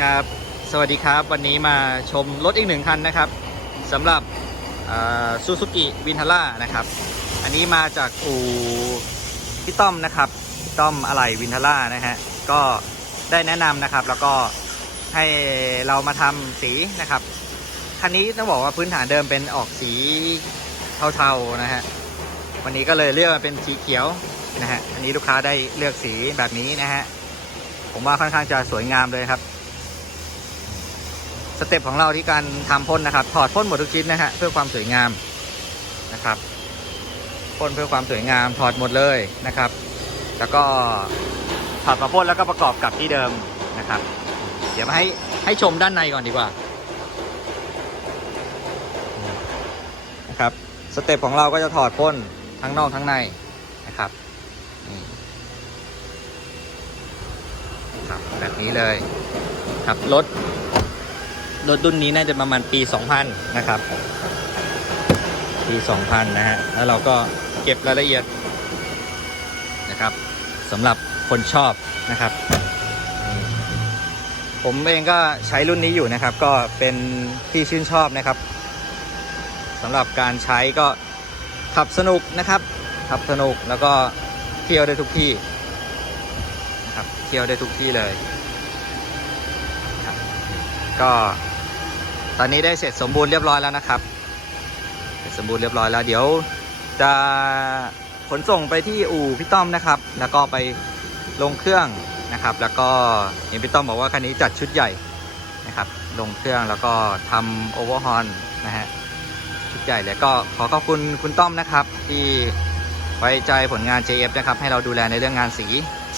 ครับ สวัสดีครับ วันนี้มาชมรถอีกหนึ่งคันนะครับสำหรับซูซูกิวินทาร่านะครับ อันนี้มาจากอู่พี่ต้อมนะครับพี่ต้อมอะไหล่วินทาร่านะฮะ ก็ได้แนะนำนะครับ แล้วก็ให้เรามาทำสีนะครับ คันนี้ต้องบอกว่าพื้นฐานเดิมเป็นออกสีเทาๆนะฮะ วันนี้ก็เลยเลือกมาเป็นสีเขียวนะฮะ อันนี้ลูกค้าได้เลือกสีแบบนี้นะฮะผมว่าค่อนข้างจะสวยงามเลยครับ สเต็ปของเราที่การทำพ่นนะครับ ถอดพ่นหมดทุกชิ้นนะฮะเพื่อความสวยงามนะครับพ่นเพื่อความสวยงามถอดหมดเลยนะครับ แล้วก็ถอดมาพ่นแล้วก็ประกอบกับที่เดิมนะครับ เดี๋ยวมาให้ให้ชมด้านในก่อนดีกว่านะครับสเต็ปของเราก็จะถอดพ่นทั้งนอกทั้งในนะครับครับแบบนี้เลยครับรถ รถรุ่นนี้น่าจะประมาณปี 2000 นะครับ ปี 2000 นะฮะ แล้วเราก็เก็บรายละเอียดนะครับสำหรับคนชอบนะครับ ผมเองก็ใช้รุ่นนี้อยู่นะครับ ก็เป็นที่ชื่นชอบนะครับสำหรับการใช้ก็ขับสนุกนะครับ ขับสนุกแล้วก็เที่ยวได้ทุกที่นะครับเที่ยวได้ทุกที่เลยก็ ตอนนี้ได้เสร็จสมบูรณ์เรียบร้อยแล้วนะครับ เสร็จสมบูรณ์เรียบร้อยแล้ว เดี๋ยวจะขนส่งไปที่อู่พี่ต้อมนะครับ แล้วก็ไปลงเครื่องนะครับ แล้วก็เห็นพี่ต้อมบอกว่าคันนี้จัดชุดใหญ่นะครับ ลงเครื่องแล้วก็ทำโอเวอร์ฮอนนะฮะชุดใหญ่เลยก็ขอขอบคุณคุณต้อมนะครับ ที่ไว้ใจผลงาน JF นะครับ ให้เราดูแลในเรื่องงานสี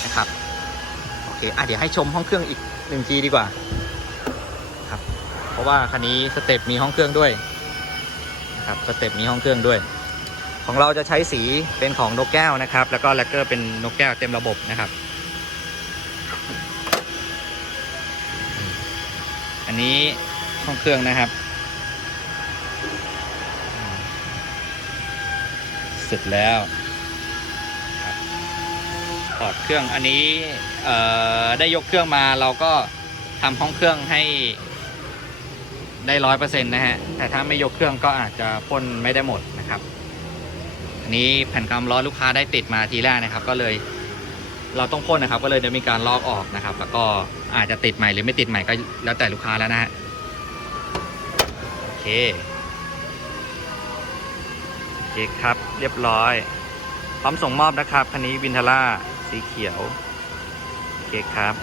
นะครับ โอเคอะเดี๋ยวให้ชมห้องเครื่องอีกหนึ่งทีดีกว่า ราะว่าคันนี้สเต็ปมีห้องเครื่องด้วยนะครับสเต็ปมีห้องเครื่องด้วย ของเราจะใช้สีเป็นของนกแก้วนะครับ แล้วก็แลกเกอร์เป็นนกแก้วเต็มระบบนะครับ อันนี้ห้องเครื่องนะครับเสร็จแล้วถอดเครื่องอันนี้ได้ยกเครื่องมาเราก็ทำห้องเครื่องให้ ได้ร้อยเปอร์เซ็นต์นะฮะ แต่ถ้าไม่ยกเครื่องก็อาจจะพ่นไม่ได้หมดนะครับ อันนี้แผ่นกำร้อลูกค้าได้ติดมาทีแรกนะครับ ก็เลยเราต้องพ่นนะครับ ก็เลยจะมีการลอกออกนะครับ แล้วก็อาจจะติดใหม่หรือไม่ติดใหม่ก็แล้วแต่ลูกค้าแล้วนะฮะ โอเค โอเคครับ เรียบร้อย พร้อมส่งมอบนะครับ คันนี้วินทาร่าสีเขียว โอเคครับ